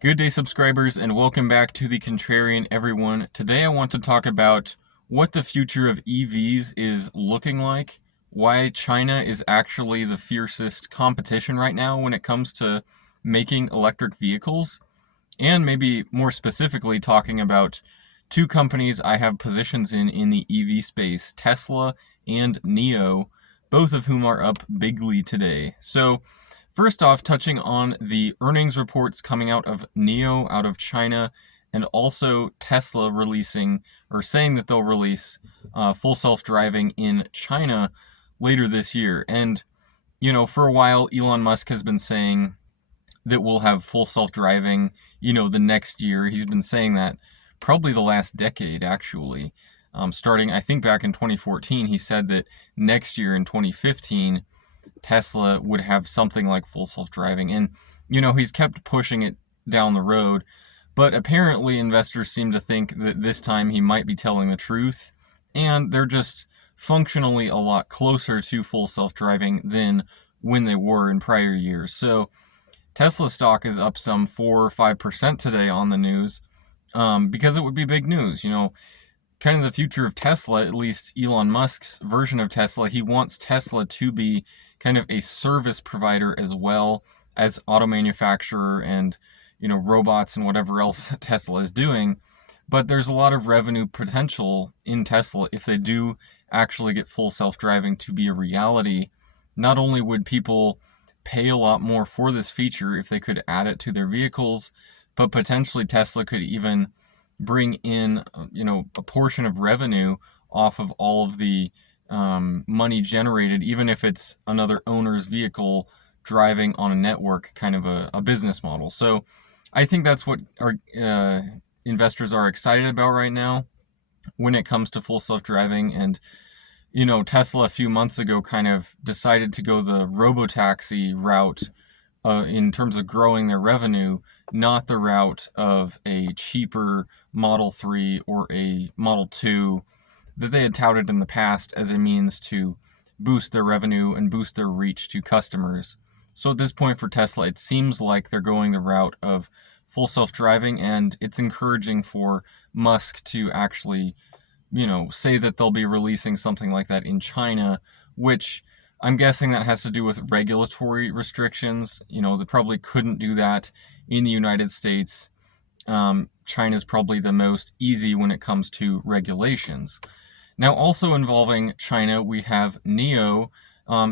Good day, subscribers, and welcome back to the Contrarian, everyone. Today I want to talk about what the future of EVs is looking like, why China is actually the fiercest competition right now when it comes to making electric vehicles, and maybe more specifically talking about two companies I have positions in the EV space, Tesla and Nio, both of whom are up bigly today. So, first off, touching on the earnings reports coming out of Nio out of China, and also Tesla releasing or saying that they'll release full self-driving in China later this year. And for a while, Elon Musk has been saying that we'll have full self-driving, the next year. He's been saying that probably the last decade, actually. Starting, I think, back in 2014, he said that next year in 2015, Tesla would have something like full self-driving. And, he's kept pushing it down the road. But apparently, investors seem to think that this time he might be telling the truth. And they're just functionally a lot closer to full self-driving than when they were in prior years. So Tesla stock is up some 4 or 5% today on the news, because it would be big news. Kind of the future of Tesla, at least Elon Musk's version of Tesla, he wants Tesla to be kind of a service provider as well as auto manufacturer and, robots and whatever else Tesla is doing. But there's a lot of revenue potential in Tesla if they do actually get full self-driving to be a reality. Not only would people pay a lot more for this feature if they could add it to their vehicles, but potentially Tesla could even bring in, a portion of revenue off of all of the money generated, even if it's another owner's vehicle driving on a network, kind of a business model. So I think that's what our investors are excited about right now when it comes to full self-driving. And Tesla a few months ago kind of decided to go the robotaxi route in terms of growing their revenue, not the route of a cheaper Model 3 or a Model 2 that they had touted in the past as a means to boost their revenue and boost their reach to customers. So at this point for Tesla, it seems like they're going the route of full self-driving, and it's encouraging for Musk to actually say that they'll be releasing something like that in China, which I'm guessing that has to do with regulatory restrictions. They probably couldn't do that in the United States. China's probably the most easy when it comes to regulations. Now, also involving China, we have Nio.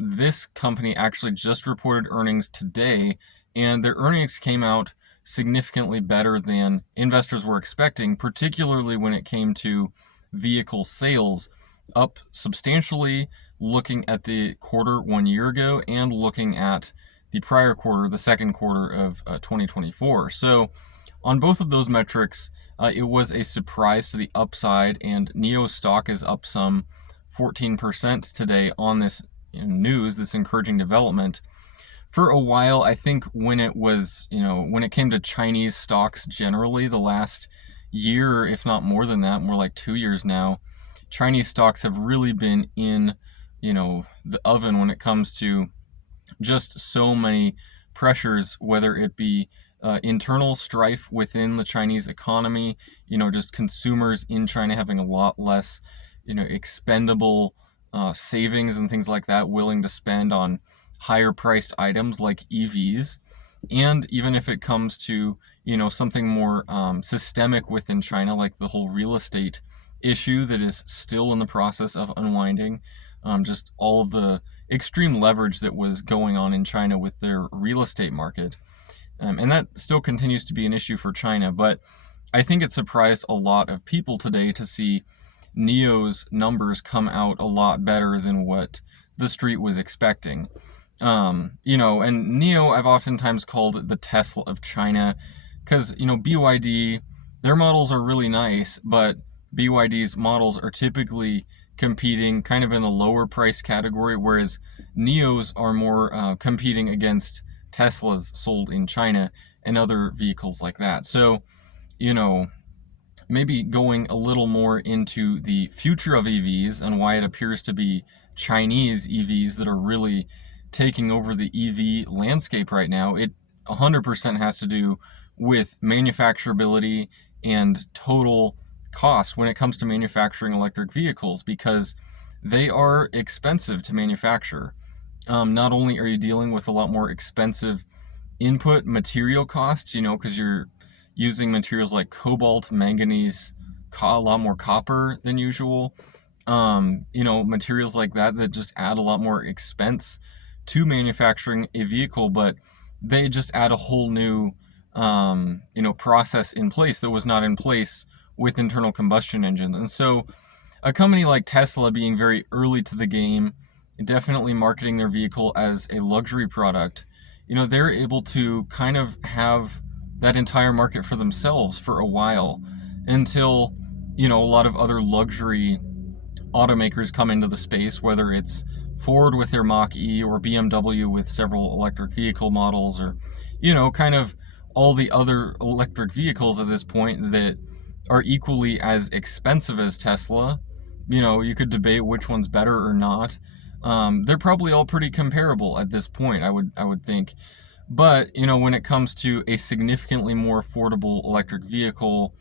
This company actually just reported earnings today, and their earnings came out significantly better than investors were expecting, particularly when it came to vehicle sales, up substantially looking at the quarter 1 year ago and looking at the prior quarter, the second quarter of 2024. So on both of those metrics, it was a surprise to the upside, and Nio stock is up some 14% today on this news, this encouraging development. For a while, I think when it was, when it came to Chinese stocks generally, the last year, if not more than that, more like 2 years now, Chinese stocks have really been in, the oven when it comes to just so many pressures, whether it be internal strife within the Chinese economy, just consumers in China having a lot less, expendable savings and things like that, willing to spend on higher priced items like EVs. And even if it comes to, something more systemic within China, like the whole real estate issue that is still in the process of unwinding, just all of the extreme leverage that was going on in China with their real estate market. And that still continues to be an issue for China. But I think it surprised a lot of people today to see Nio's numbers come out a lot better than what the street was expecting. And Nio, I've oftentimes called it the Tesla of China, because, BYD, their models are really nice, but BYD's models are typically competing kind of in the lower price category, whereas Nios are more competing against Teslas sold in China and other vehicles like that. So, maybe going a little more into the future of EVs and why it appears to be Chinese EVs that are really taking over the EV landscape right now. It 100% has to do with manufacturability and total cost when it comes to manufacturing electric vehicles, because they are expensive to manufacture. Not only are you dealing with a lot more expensive input material costs, because you're using materials like cobalt, manganese, a lot more copper than usual. Materials like that just add a lot more expense to manufacturing a vehicle, but they just add a whole new, process in place that was not in place with internal combustion engines. And so a company like Tesla, being very early to the game, definitely marketing their vehicle as a luxury product, they're able to kind of have that entire market for themselves for a while until, a lot of other luxury automakers come into the space, whether it's Ford with their Mach-E or BMW with several electric vehicle models, or, kind of all the other electric vehicles at this point that are equally as expensive as Tesla. You could debate which one's better or not. They're probably all pretty comparable at this point, I would think. But, when it comes to a significantly more affordable electric vehicle,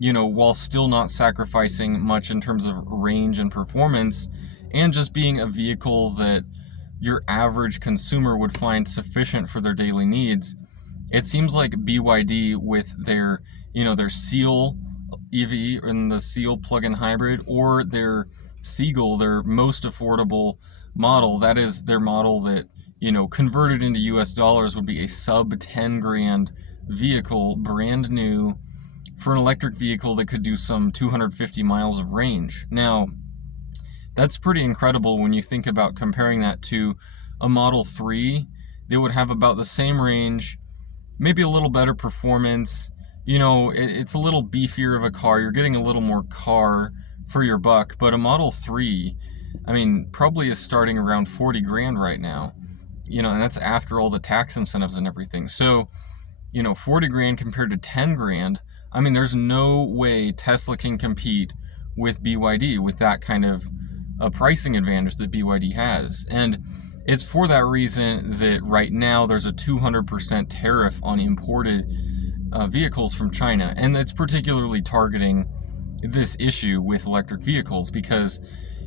while still not sacrificing much in terms of range and performance, and just being a vehicle that your average consumer would find sufficient for their daily needs, it seems like BYD with their Seal EV and the Seal plug-in hybrid, or their Seagull, their most affordable model, that is their model that, converted into US dollars would be a sub 10 grand vehicle, brand new, for an electric vehicle that could do some 250 miles of range. Now, that's pretty incredible when you think about comparing that to a Model 3. They would have about the same range, maybe a little better performance. It's a little beefier of a car. You're getting a little more car for your buck. But a Model 3, probably is starting around 40 grand right now. And that's after all the tax incentives and everything. So, 40 grand compared to 10 grand. There's no way Tesla can compete with BYD with that kind of a pricing advantage that BYD has. And it's for that reason that right now there's a 200% tariff on imported vehicles from China. And it's particularly targeting this issue with electric vehicles, because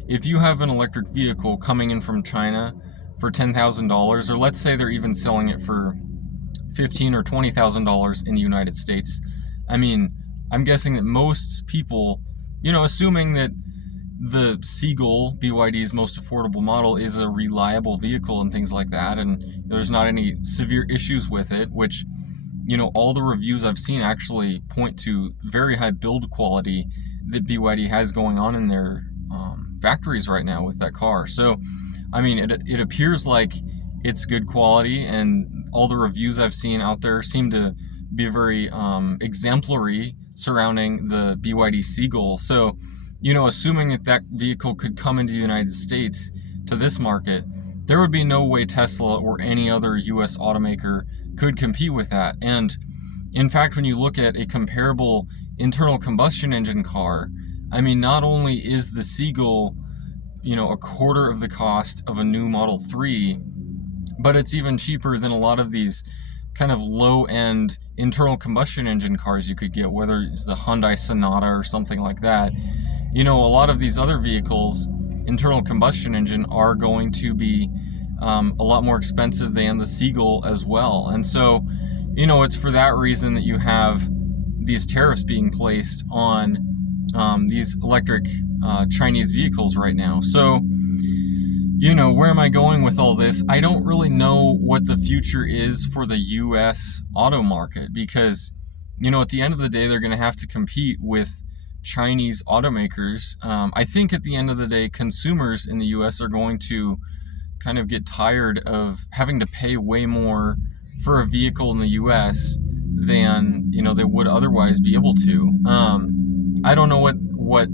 if you have an electric vehicle coming in from China for $10,000, or let's say they're even selling it for $15,000 or $20,000 in the United States, I'm guessing that most people, assuming that the Seagull, BYD's most affordable model, is a reliable vehicle and things like that, and there's not any severe issues with it, which, all the reviews I've seen actually point to very high build quality that BYD has going on in their factories right now with that car. So, it appears like it's good quality, and all the reviews I've seen out there seem to be very exemplary surrounding the BYD Seagull. So, assuming that vehicle could come into the United States to this market, there would be no way Tesla or any other US automaker could compete with that. And in fact, when you look at a comparable internal combustion engine car, not only is the Seagull, a quarter of the cost of a new Model 3, but it's even cheaper than a lot of these kind of low-end internal combustion engine cars you could get, whether it's the Hyundai Sonata or something like that. A lot of these other vehicles, internal combustion engine, are going to be a lot more expensive than the Seagull as well. And so, it's for that reason that you have these tariffs being placed on these electric Chinese vehicles right now. So, where am I going with all this? I don't really know what the future is for the US auto market, because, at the end of the day, they're going to have to compete with Chinese automakers. I think at the end of the day, consumers in the US are going to kind of get tired of having to pay way more for a vehicle in the US than, they would otherwise be able to. I don't know what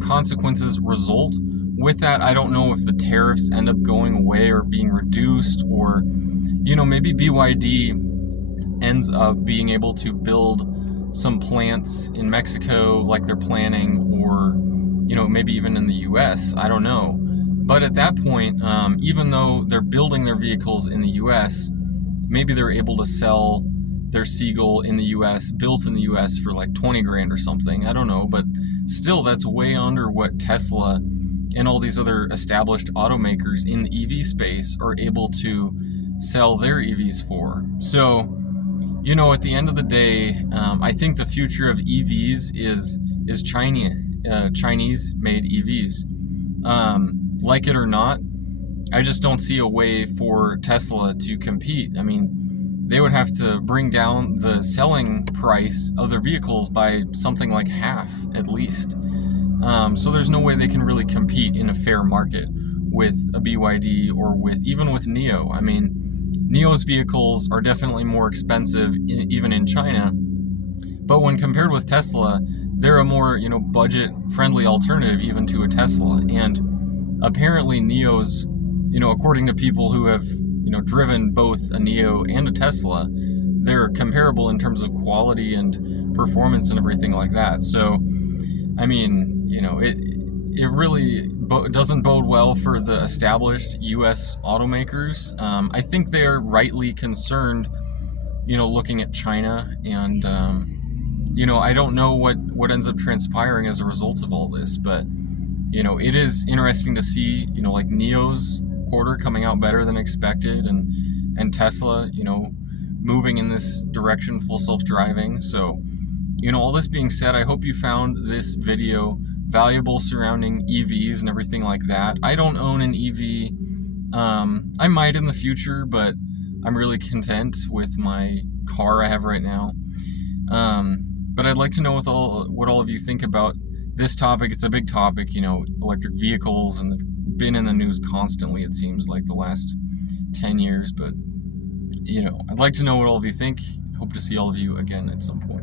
consequences result with that. I don't know if the tariffs end up going away or being reduced, or, maybe BYD ends up being able to build some plants in Mexico like they're planning, or, maybe even in the US. I don't know. But at that point, even though they're building their vehicles in the US, maybe they're able to sell their Seagull in the US, built in the US for like 20 grand or something. I don't know, but still that's way under what Tesla and all these other established automakers in the EV space are able to sell their EVs for. So, at the end of the day, I think the future of EVs is Chinese made EVs. Like it or not, I just don't see a way for Tesla to compete. I mean, they would have to bring down the selling price of their vehicles by something like half, at least. So there's no way they can really compete in a fair market with a BYD or even with Nio. I mean, Nio's vehicles are definitely more expensive even in China, but when compared with Tesla, they're a more, budget-friendly alternative even to a Tesla. And apparently Nio's, according to people who have, driven both a Nio and a Tesla, they're comparable in terms of quality and performance and everything like that. So, I mean, it really doesn't bode well for the established U.S. automakers. I think they're rightly concerned, looking at China, and I don't know what ends up transpiring as a result of all this, but it is interesting to see, like Nio's quarter coming out better than expected, and Tesla, moving in this direction, full self-driving. So, all this being said, I hope you found this video valuable surrounding EVs and everything like that. I don't own an EV. I might in the future, but I'm really content with my car I have right now. But I'd like to know what all of you think about this topic. It's a big topic, electric vehicles, and they've been in the news constantly, it seems like, the last 10 years. But, I'd like to know what all of you think. Hope to see all of you again at some point.